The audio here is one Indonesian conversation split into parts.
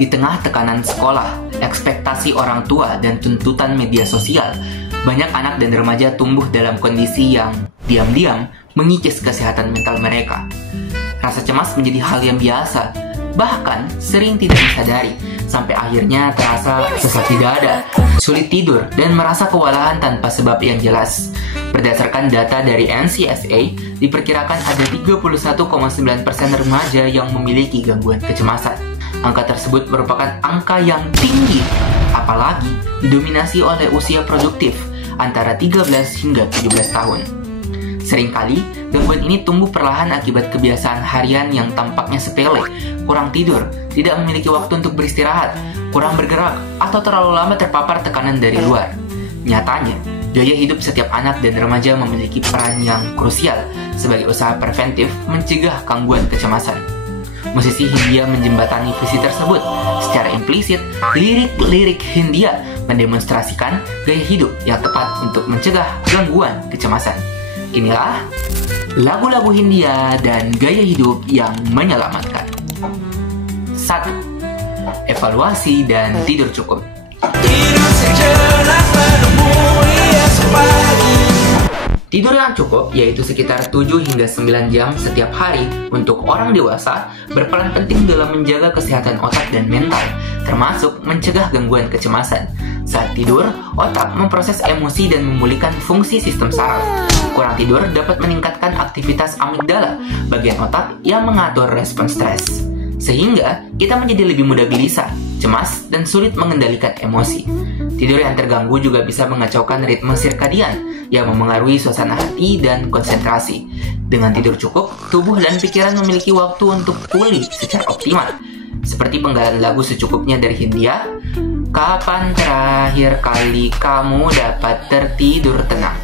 Di tengah tekanan sekolah, ekspektasi orang tua, dan tuntutan media sosial, banyak anak dan remaja tumbuh dalam kondisi yang diam-diam mengikis kesehatan mental mereka. Rasa cemas menjadi hal yang biasa, bahkan sering tidak disadari, sampai akhirnya terasa sesak di dada, sulit tidur, dan merasa kewalahan tanpa sebab yang jelas. Berdasarkan data dari NCSA, diperkirakan ada 31,9% remaja yang memiliki gangguan kecemasan. Angka tersebut merupakan angka yang tinggi, apalagi didominasi oleh usia produktif antara 13 hingga 17 tahun. Seringkali, gangguan ini tumbuh perlahan akibat kebiasaan harian yang tampaknya sepele, kurang tidur, tidak memiliki waktu untuk beristirahat, kurang bergerak, atau terlalu lama terpapar tekanan dari luar. Nyatanya, gaya hidup setiap anak dan remaja memiliki peran yang krusial sebagai usaha preventif mencegah gangguan kecemasan. Musisi Hindia menjembatani visi tersebut. Secara implisit, lirik-lirik Hindia mendemonstrasikan gaya hidup yang tepat untuk mencegah gangguan kecemasan. Inilah lagu-lagu Hindia dan gaya hidup yang menyelamatkan. 1. Evaluasi dan tidur cukup. Tidur yang cukup, yaitu sekitar 7 hingga 9 jam setiap hari untuk orang dewasa, berperan penting dalam menjaga kesehatan otak dan mental, termasuk mencegah gangguan kecemasan. Saat tidur, otak memproses emosi dan memulihkan fungsi sistem saraf. Kurang tidur dapat meningkatkan aktivitas amigdala, bagian otak yang mengatur respon stres. Sehingga, kita menjadi lebih mudah gelisah, cemas, dan sulit mengendalikan emosi. Tidur yang terganggu juga bisa mengacaukan ritme sirkadian yang memengaruhi suasana hati dan konsentrasi. Dengan tidur cukup, tubuh dan pikiran memiliki waktu untuk pulih secara optimal. Seperti penggalan lagu secukupnya dari Hindia, "Kapan terakhir kali kamu dapat tertidur tenang?"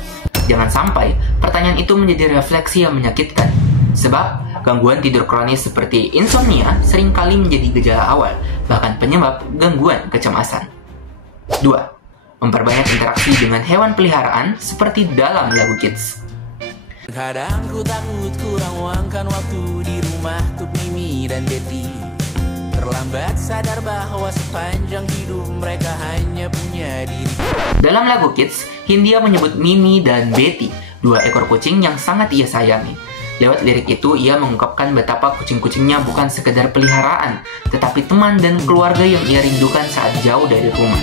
Jangan sampai pertanyaan itu menjadi refleksi yang menyakitkan. Sebab, gangguan tidur kronis seperti insomnia seringkali menjadi gejala awal, bahkan penyebab gangguan kecemasan. 2. Memperbanyak interaksi dengan hewan peliharaan seperti dalam lagu Kids. Kadang ku takut kurang luangkan waktu di rumah untuk Mimi dan Betty. Terlambat sadar bahwa sepanjang hidup mereka hanya punya diri. Dalam lagu Kids, Hindia menyebut Mimi dan Betty, 2 ekor kucing yang sangat ia sayangi. Lewat lirik itu, ia mengungkapkan betapa kucing-kucingnya bukan sekedar peliharaan, tetapi teman dan keluarga yang ia rindukan saat jauh dari rumah.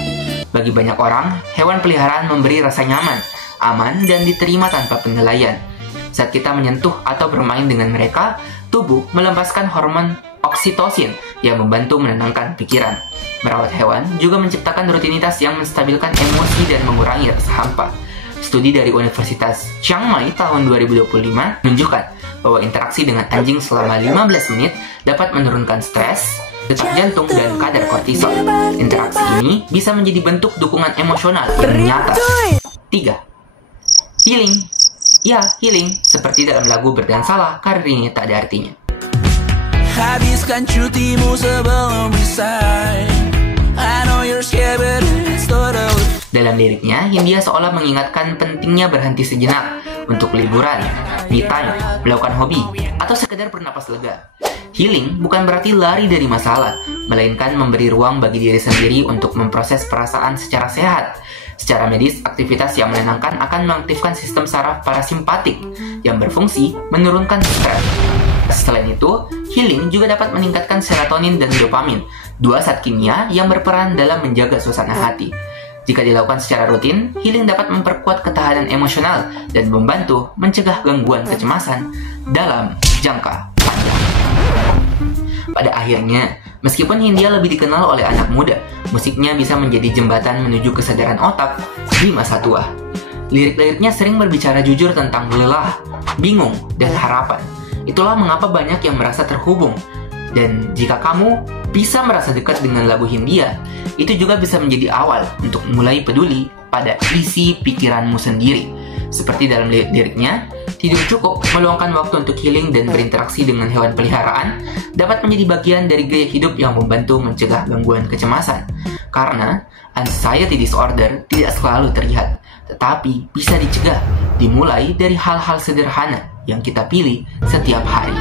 Bagi banyak orang, hewan peliharaan memberi rasa nyaman, aman, dan diterima tanpa penilaian. Saat kita menyentuh atau bermain dengan mereka, tubuh melepaskan hormon oksitosin yang membantu menenangkan pikiran. Merawat hewan juga menciptakan rutinitas yang menstabilkan emosi dan mengurangi rasa hampa. Studi dari Universitas Chiang Mai tahun 2025 menunjukkan bahwa interaksi dengan anjing selama 15 menit dapat menurunkan stres, detak jantung, dan kadar kortisol. Interaksi ini bisa menjadi bentuk dukungan emosional yang nyata. 3. Healing. Ya, healing. Seperti dalam lagu Berdansalah, karir ini tak ada artinya. Habiskan cutimu sebelum resign. I know you're scared but it's totally. Dalam liriknya, Hindia seolah mengingatkan pentingnya berhenti sejenak untuk liburan, me time, melakukan hobi, atau sekedar bernapas lega. Healing bukan berarti lari dari masalah, melainkan memberi ruang bagi diri sendiri untuk memproses perasaan secara sehat. Secara medis, aktivitas yang menenangkan akan mengaktifkan sistem saraf parasimpatik yang berfungsi menurunkan stres. Selain itu, healing juga dapat meningkatkan serotonin dan dopamin, 2 zat kimia yang berperan dalam menjaga suasana hati. Jika dilakukan secara rutin, healing dapat memperkuat ketahanan emosional dan membantu mencegah gangguan kecemasan dalam jangka panjang. Pada akhirnya, meskipun Hindia lebih dikenal oleh anak muda, musiknya bisa menjadi jembatan menuju kesadaran otak di masa tua. Lirik-liriknya sering berbicara jujur tentang lelah, bingung, dan harapan. Itulah mengapa banyak yang merasa terhubung. Dan jika kamu bisa merasa dekat dengan lagu Hindia, itu juga bisa menjadi awal untuk mulai peduli pada isi pikiranmu sendiri. Seperti dalam liriknya, tidur cukup, meluangkan waktu untuk healing dan berinteraksi dengan hewan peliharaan dapat menjadi bagian dari gaya hidup yang membantu mencegah gangguan kecemasan. Karena anxiety disorder tidak selalu terlihat, tetapi bisa dicegah dimulai dari hal-hal sederhana yang kita pilih setiap hari.